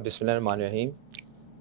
बिस्मिल्लाहिर्रहमानिर्रहीम।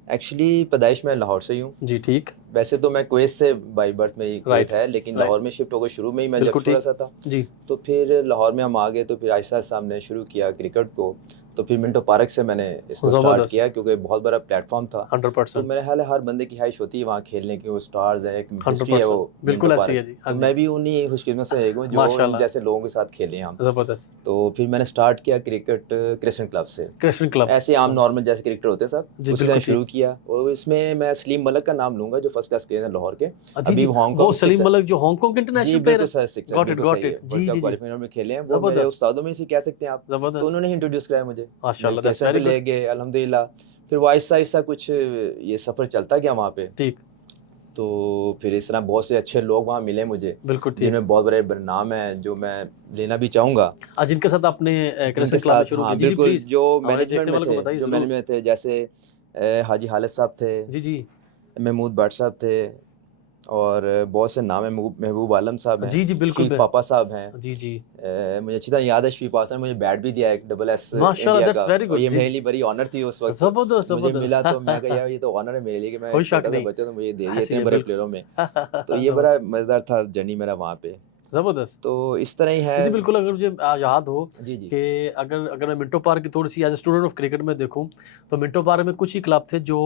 एक्चुअली पैदाइश मैं लाहौर से ही हूँ। जी ठीक। वैसे तो मैं कुवैत से बाई बर्थ मेरी कुवैत राइट है, लेकिन राइट लाहौर में शिफ्ट हो गए शुरू में ही मैं जब बिल्कुल छोटा ठीक। सा था। जी तो फिर लाहौर में हम आ गए, तो फिर आहिस्ता आहिस्ता हमने शुरू किया क्रिकेट को। तो फिर मिंटो पार्क से मैंने इसको स्टार्ट ज़बरदस्त। किया, क्योंकि बहुत बड़ा प्लेटफॉर्म था। तो 100% मेरे ख्याल है हर बंदे की ख्वाहिश होती है वहाँ खेलने की, वो स्टार्स है, एक हिस्ट्री है वो 100% मिंटो बिल्कुल ऐसी पार्क। है जी। हाँ तो जी। मैं भी उन्हीं खुशकिस्मत से एक हूँ जो इन माशाल्लाह। जैसे लोगों के साथ खेले हम। ज़बरदस्त। तो फिर मैंने स्टार्ट किया क्रिकेट क्रिश्चियन क्लब से। Christian club. ऐसे आम नॉर्मल जैसे क्रिकेटर होते हैं सब, जी उसी तरह बिल्कुल शुरू ठीक। किया। और इसमें मैं सलीम मलिक का नाम लूँगा, जो फर्स्ट क्लास प्लेयर हैं लाहौर के। जी अभी जी। वो वो हांगकांग सलीम सिक्स। मलिक जो हांगकांग के जी इंटरनेशनल प्लेयर बिल्कुल है। सर, सिक्सर बिल्कुल गॉट सही है। इट वर्ल्ड जी कप जी जी। क्वालिफाइंग में खेले हैं वो, मेरे ज़बरदस्त। उस्तादों में से कह सकते हैं आप। तो ज़बरदस्त। उन्होंने इंट्रोड्यूस कराया मुझे, मैं माशाल्लाह दैट्स केसर पे वेरी ले गुड। गए अल्हम्दुलिल्लाह। फिर वो आहिस्ता आहिस्ता कुछ ये सफ़र चलता गया वहाँ पे। ठीक। तो फिर इस तरह बहुत से अच्छे लोग वहाँ मिले मुझे, बिल्कुल ठीक। जिनमें बहुत बड़े नाम हैं जो मैं लेना भी चाहूँगा। आज जिनके साथ आपने जिनके क्रिश्चियन क्लब में साथ शुरू किया। हाँ जी जी बिल्कुल, प्लीज़ जो हमारे मैनेजमेंट देखने में वालों को थे, बताइए जो ज़रूर। मैनेजमेंट थे, जैसे हाजी हालिद साहब थे, जी जी। महमूद भट्ट साहब थे, और बहुत से नाम हैं, महबूब आलम साहब हैं, जी जी बिल्कुल शफीक पापा साहब हैं। जी जी। मुझे अच्छी तरह याद है, शफीक पापा ने मुझे बैट भी दिया, एक डबल एस माशाल्लाह इंडिया का। दैट्स वेरी और गुड। ये जी मेरे जी। लिए बड़ी ऑनर थी उस वक्त। ज़बरदस्त मुझे मिला तो मैं कहा ज़बरदस्त। यार ये तो ऑनर है मेरे लिए कि मैं कोई एक शक छोटा सा नहीं। बच्चा, तो मुझे दे दिया ऐसे इतने ही है बड़े बिल्कुल। प्लेयरों में। तो ये बड़ा मज़ेदार था जर्नी मेरा वहाँ पे। ज़बरदस्त। तो इस तरह ही है। जी, जी, बिल्कुल। अगर मुझे याद हो जी जी। कि अगर अगर मैं मिंटो पार्क की थोड़ी-सी as a student of cricket में देखूँ, तो मिंटो पार्क में कुछ ही क्लब थे जो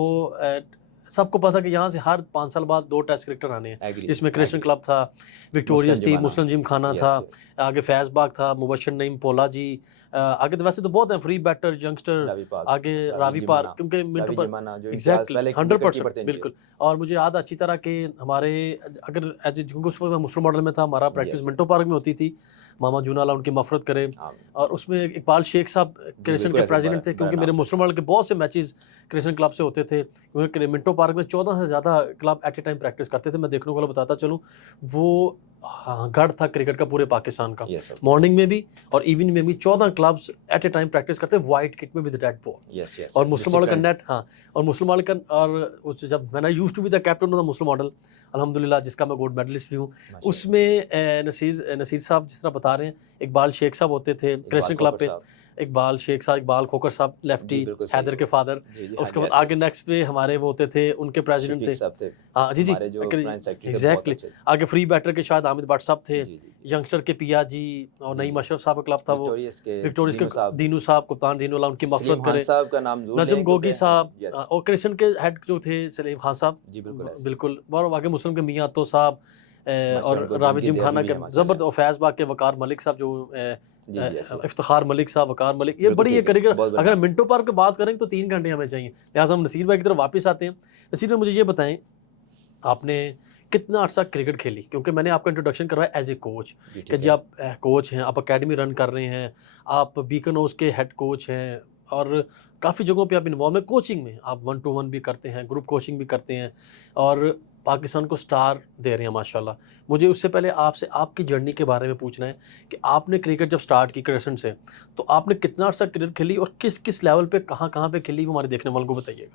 सबको पता कि यहाँ से हर 5 साल बाद 2 टेस्ट क्रिकेटर आने हैं। एग्री जिसमें क्रिश्चियन एग्री। क्लब था, मुस्लिम विक्टोरियस थी, जमाना। मुस्लिम जिमखाना था, यस यस। आगे फैज़बाग था, मुबश्शिर नईम पोला जी, आगे तो वैसे तो बहुत हैं, फ्री बैटर, यंगस्टर, रावी पाक, आगे रावी रावी पार्क, जिमाना, क्योंकि मिंटो रावी पार्क जिमाना जो इम्तियाज़ एग्ज़ैक्टली पहले विकेट 100% कीपर थे इनके। बिल्कुल। और मुझे याद अच्छी तरह के हमारे अगर एज़ ए क्योंकि उस वक़्त मैं मुस्लिम मॉडल में था, हमारा प्रैक्टिस यस मिंटो पार्क में होती थी। मामा जूना अल्लाह उनकी मग़फ़िरत करे। आमीन। और उसमें इकबाल शेख साहब जी क्रिश्चियन बिल्कुल, के ऐसे बड़ा प्रेसिडेंट थे, बड़ा क्योंकि मेरे नाम। मुस्लिम वर्ल्ड के बहुत से मैचेस क्रिश्चियन क्लब से होते थे। क्योंकि मिंटो पार्क में 14 से ज़्यादा club at a time practice करते थे। मैं देखने वालों को बताता चलूँ, वो हाँ, गढ़ था क्रिकेट का पूरे पाकिस्तान का। Yes of course. मॉर्निंग में भी और इवनिंग में भी 14 clubs at a time practice करते, व्हाइट किट में with red ball. Yes yes और यस, मुस्लिम मॉडल का डिसिप्लिन्ड। नेट, हाँ, और मुस्लिम मॉडल का, और उस जब मैंने used to be the captain of the Muslim model, अल्हम्दुलिल्लाह, जिसका मैं गोल्ड मेडलिस्ट भी हूँ। माशाल्लाह। उसमें नसीर साहब जिस तरह बता रहे हैं, इकबाल शेख साहब होते थे इकबाल क्रिश्चियन क्लब खोकर पे। साहब। इकबाल शेख साहब, इकबाल खोकर साहब लेफ्टी, जी बिल्कुल सही हैदर है के वो। फादर। जी जी, हाँ उसके जी, बाद यस आगे यस। नेक्स्ट पे हमारे वो होते थे, उनके प्रेसिडेंट शफीक थे। साहब थे, हाँ, जी, जी। हमारे जो प्राइम सेक्रेटरी थे, बहुत एग्ज़ैक्टली। अच्छे। आगे फ्री बैटर के शायद हामिद भट्ट साहब थे। जी जी जी, यस। यंगस्टर के पिया जी, और जी नईम जी। अशरफ साहब का क्लब था वो। विक्टोरियस के विक्टोरियस दीनू के साहब। दीनू साहब, कप्तान दीनू, अल्लाह उनकी सलीम मग़फ़िरत खान करे। साहब का नाम ज़रूर नजम लें, क्योंकि गोगी साहब, यस। और क्रिश्चियन के हेड जो थे सलीम खान साहब। जी बिल्कुल ऐसे। बिल्कुल। और आगे मुस्लिम के मियां अत्तो साहब, माशाल्लाह, और उनको रावी ज़िंदगी दे अभी जिमखाना भी के है माशाल्लाह। ज़बरदस्त, और फैज़बाग के वकार मलिक साहब जो जी जी, ऐसे। इफ्तिखार मलिक साहब, वकार मलिक, ये बिल्कुल बड़ी ये ठीक है, क्रिकेट। बहुत बड़े अगर नाम। मिंटो पार्क की बात करें तो 3 घंटे हमें चाहिए। लिहाजा हम नसीर भाई की तरफ वापस आते हैं। नसीर भाई, मुझे ये बताएं, आपने कितना अर्सा क्रिकेट खेली? क्योंकि मैंने आपका इंट्रोडक्शन करवाया एज ए कोच, जी कि ठीक जी है। आप कोच हैं, आप अकेडमी रन कर रहे हैं, आप बीकनोज के हेड कोच हैं, और काफ़ी जगहों पे आप इन्वॉल्व हैं कोचिंग में। आप 1 टू 1 भी करते हैं, ग्रुप कोचिंग भी करते हैं, और पाकिस्तान को स्टार दे रहे हैं माशाल्लाह। मुझे उससे पहले आपसे आपकी जर्नी के बारे में पूछना है कि आपने क्रिकेट जब स्टार्ट की क्रिसेंट से, तो आपने कितना अर्सा क्रिकेट खेली और किस किस लेवल पे, कहाँ कहाँ पे खेली, वो हमारे देखने वालों को बताइएगा।